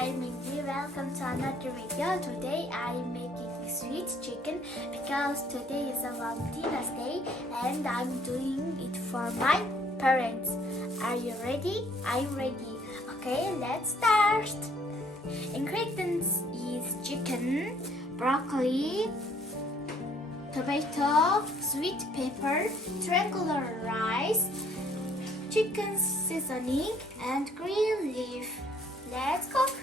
I'm Mindy. Welcome to another video. Today I'm making sweet chicken because today is a Valentina's Day and I'm doing it for my parents. Are you ready? I'm ready. Okay, let's start. Ingredients is chicken, broccoli, tomato, sweet pepper, triangular rice, chicken seasoning, and green leaf. Let's cook.